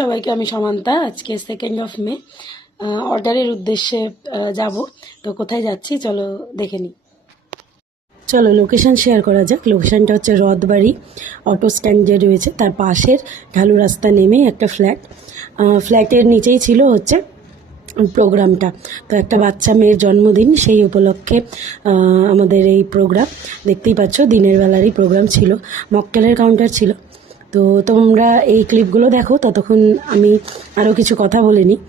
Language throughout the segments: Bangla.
সবাইকে আমি সামান্তা। আজকে 2nd অফ মে অর্ডারের উদ্দেশ্যে যাব। তো কোথায় যাচ্ছি চলো দেখে নিই। চলো লোকেশান শেয়ার করা যাক। লোকেশানটা হচ্ছে রথবাড়ি অটো স্ট্যান্ড যে রয়েছে তার পাশের ঢালু রাস্তা নেমে একটা ফ্ল্যাটের নিচেই ছিল হচ্ছে প্রোগ্রামটা। তো একটা বাচ্চা মেয়ের জন্মদিন, সেই উপলক্ষে আমাদের এই প্রোগ্রাম। দেখতেই পাচ্ছ দিনের বেলারই প্রোগ্রাম ছিল, মকটেলের কাউন্টার ছিল। তো তোমরা এই ক্লিপগুলো দেখো, ততক্ষণ আমি আরও কিছু কথা বলে নিই।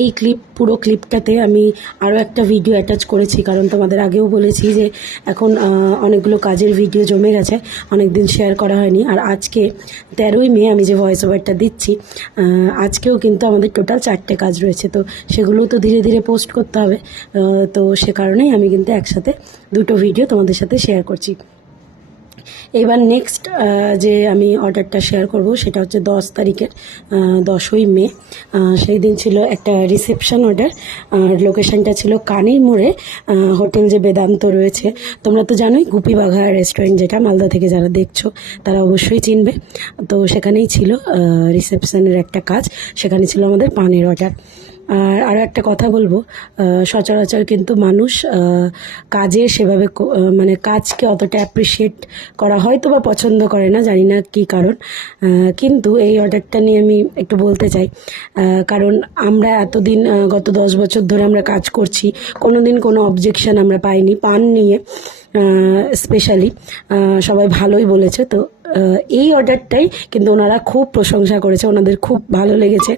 এই পুরো ক্লিপটাতে আমি আরও একটা ভিডিও অ্যাটাচ করেছি, কারণ তোমাদের আগেও বলেছি যে এখন অনেকগুলো কাজের ভিডিও জমে গেছে, অনেক দিন শেয়ার করা হয়নি। আর আজকে 13ই মে আমি যে ভয়েস ওভারটা দিচ্ছি, আজকেও কিন্তু আমাদের টোটাল 4টে কাজ রয়েছে। তো সেগুলোও তো ধীরে ধীরে পোস্ট করতে হবে। তো সে কারণেই আমি কিন্তু একসাথে দুটো ভিডিও তোমাদের সাথে শেয়ার করছি। এবার নেক্সট যে আমি অর্ডারটা শেয়ার করব সেটা হচ্ছে 10 তারিখের 10ই মে। সেই দিন ছিল একটা রিসেপশন অর্ডার। আর লোকেশানটা ছিল কানির মোড়ে হোটেল যে বেদান্ত রয়েছে, তোমরা তো জানোই, গুপি বাঘা রেস্টুরেন্ট, যেটা মালদা থেকে যারা দেখছো তারা অবশ্যই চিনবে। তো সেখানেই ছিল রিসেপশনের একটা কাজ, সেখানে ছিল আমাদের পানের অর্ডার। আর আরও একটা কথা বলবো, সচরাচর কিন্তু মানুষ কাজের সেভাবে মানে কাজকে অতটা অ্যাপ্রিসিয়েট করা হয়তো বা পছন্দ করে না, জানি না কী কারণ। কিন্তু এই অর্ডারটা নিয়ে আমি একটু বলতে চাই। কারণ আমরা এতদিন গত 10 বছর ধরে আমরা কাজ করছি, কোনো দিন কোনো অবজেকশন আমরা পাইনি। পান নিয়ে স্পেশালি সবাই ভালোই বলেছে। তো এই অর্ডারটাই কিন্তু ওনারা খুব প্রশংসা করেছে, ওনাদের খুব ভালো লেগেছে।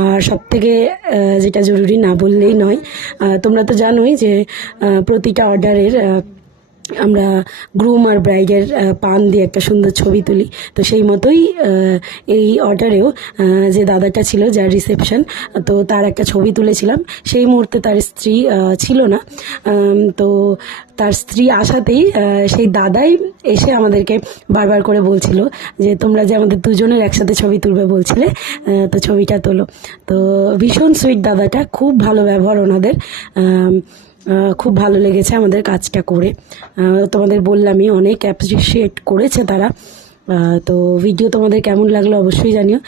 আর সবথেকে যেটা জরুরি না বললেই নয়, তোমরা তো জানোই যে প্রতিটা অর্ডারের আমরা গ্রুম আর ব্রাইডের পান দিয়ে একটা সুন্দর ছবি তুলি। তো সেই মতোই এই অর্ডারেও যে দাদাটা ছিল যার রিসেপশন, তো তার একটা ছবি তুলেছিলাম। সেই মুহূর্তে তার স্ত্রী ছিল না, তো তার স্ত্রী আসাতেই সেই দাদাই এসে আমাদেরকে বারবার করে বলছিল যে তোমরা যে আমাদের দুজনের একসাথে ছবি তুলবে বলছিলে, তো ছবিটা তোলো। তো ভীষণ সুইট দাদাটা, খুব ভালো ব্যবহার ওনাদের। খুব ভালো লেগেছে আমাদের কাজটা করে। তোমাদের বললামই, অনেক অ্যাপ্রিসিয়েট করেছে তারা। তো ভিডিও তোমাদের কেমন লাগলো অবশ্যই জানিও।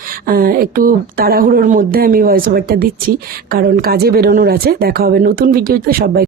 একটু তাড়াহুড়োর মধ্যে আমি ভয়েস ওভারটা দিচ্ছি, কারণ কাজে বেরোনোর আছে। দেখা হবে নতুন ভিডিওতে। সবাই